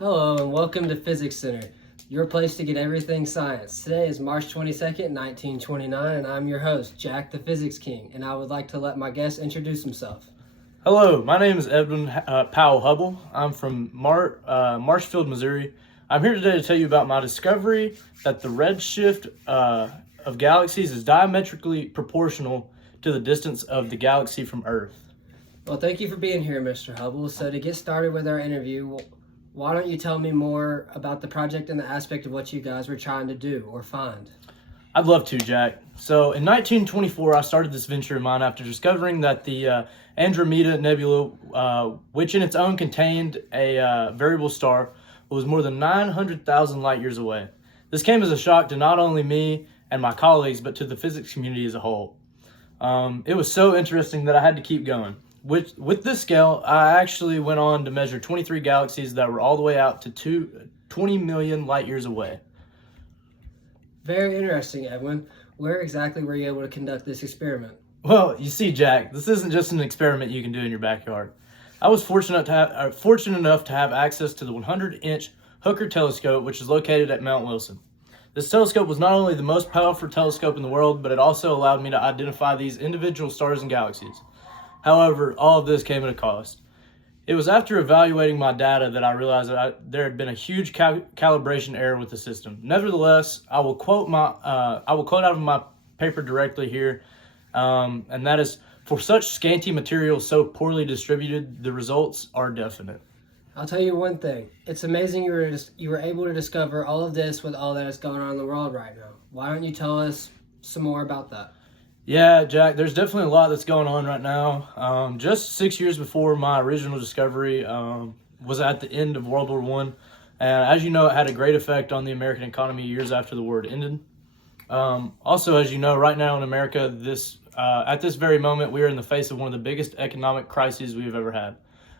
Hello and welcome to Physics Center, your place to get everything science. Today is March 22nd, 1929, and I'm your host, Jack the Physics King, and I would like to let my guest introduce himself. Hello, my name is Edwin Powell Hubble. I'm from Marshfield, Missouri. I'm here today to tell you about my discovery that the redshift of galaxies is diametrically proportional to the distance of the galaxy from Earth. Well, thank you for being here, Mr. Hubble. So to get started with our interview, why don't you tell me more about the project and the aspect of what you guys were trying to do or find? I'd love to, Jack. So in 1924, I started this venture of mine after discovering that the Andromeda Nebula, which in its own contained a variable star, was more than 900,000 light years away. This came as a shock to not only me and my colleagues, but to the physics community as a whole. It was so interesting that I had to keep going. With this scale, I actually went on to measure 23 galaxies that were all the way out to 20 million light years away. Very interesting, Edwin. Where exactly were you able to conduct this experiment? Well, you see, Jack, this isn't just an experiment you can do in your backyard. I was fortunate enough to have access to the 100-inch Hooker telescope, which is located at Mount Wilson. This telescope was not only the most powerful telescope in the world, but it also allowed me to identify these individual stars and galaxies. However, all of this came at a cost. It was after evaluating my data that I realized that there had been a huge calibration error with the system. Nevertheless, I will quote out of my paper directly here, and that is, for such scanty material so poorly distributed, the results are definite. I'll tell you one thing. It's amazing you were able to discover all of this with all that is going on in the world right now. Why don't you tell us some more about that? Yeah, Jack, there's definitely a lot that's going on right now. Just 6 years before my original discovery was at the end of World War I. And as you know, it had a great effect on the American economy years after the war ended. Also, as you know, right now in America, at this very moment, we are in the face of one of the biggest economic crises we've ever had.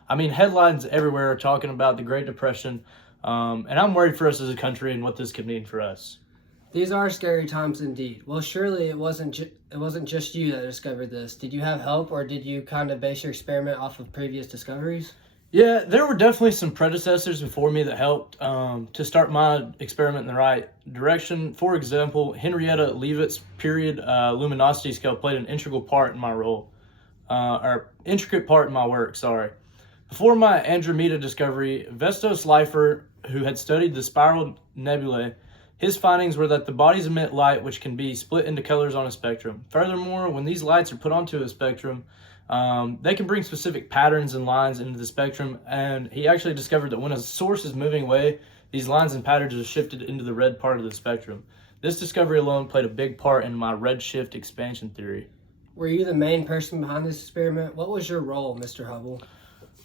I mean, headlines everywhere are talking about the Great Depression, and I'm worried for us as a country and what this could mean for us. These are scary times indeed. Well, surely it wasn't just you that discovered this. Did you have help, or did you kind of base your experiment off of previous discoveries? Yeah, there were definitely some predecessors before me that helped to start my experiment in the right direction. For example, Henrietta Leavitt's period luminosity scale played an integral part in my intricate part in my work, sorry. Before my Andromeda discovery, Vestos Leifer, who had studied the spiral nebulae, his findings were that the bodies emit light which can be split into colors on a spectrum. Furthermore, when these lights are put onto a spectrum, they can bring specific patterns and lines into the spectrum, and he actually discovered that when a source is moving away, these lines and patterns are shifted into the red part of the spectrum. This discovery alone played a big part in my redshift expansion theory. Were you the main person behind this experiment? What was your role, Mr. Hubble?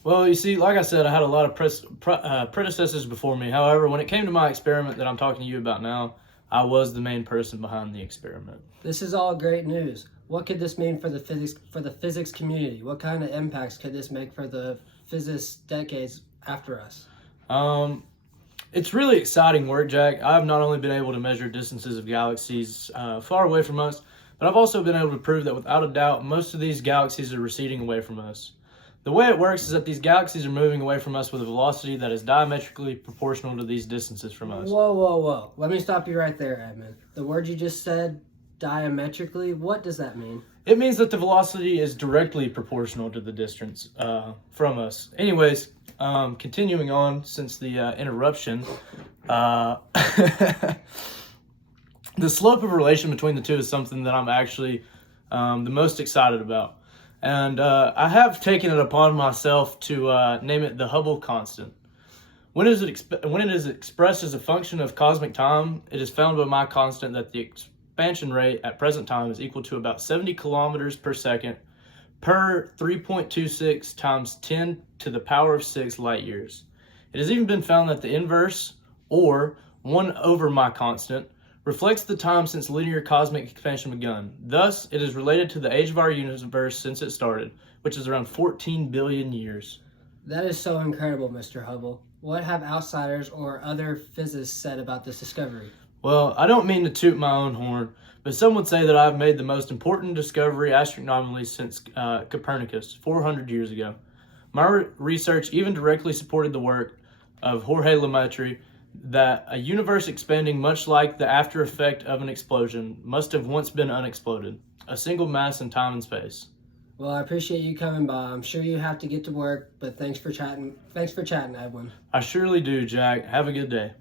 Well, you see, like I said, I had a lot of predecessors before me. However, when it came to my experiment that I'm talking to you about now, I was the main person behind the experiment. This is all great news. What could this mean for the physics community? What kind of impacts could this make for the physics decades after us? It's really exciting work, Jack. I've not only been able to measure distances of galaxies far away from us, but I've also been able to prove that without a doubt, most of these galaxies are receding away from us. The way it works is that these galaxies are moving away from us with a velocity that is diametrically proportional to these distances from us. Whoa. Let me stop you right there, Edmund. The word you just said, diametrically, what does that mean? It means that the velocity is directly proportional to the distance from us. Anyways, continuing on since the interruption, the slope of relation between the two is something that I'm actually the most excited about. And I have taken it upon myself to name it the Hubble constant. When it is expressed as a function of cosmic time, it is found by my constant that the expansion rate at present time is equal to about 70 kilometers per second per 3.26 times 10 to the power of 6 light years. It has even been found that the inverse, or 1 over my constant, reflects the time since linear cosmic expansion begun. Thus, it is related to the age of our universe since it started, which is around 14 billion years. That is so incredible, Mr. Hubble. What have outsiders or other physicists said about this discovery? Well, I don't mean to toot my own horn, but some would say that I've made the most important discovery astronomically since Copernicus 400 years ago. My research even directly supported the work of Jorge Lemaitre that a universe expanding much like the after effect of an explosion must have once been unexploded, a single mass in time and space. Well, I appreciate you coming by. I'm sure you have to get to work, but thanks for chatting. Thanks for chatting, Edwin. I surely do, Jack. Have a good day.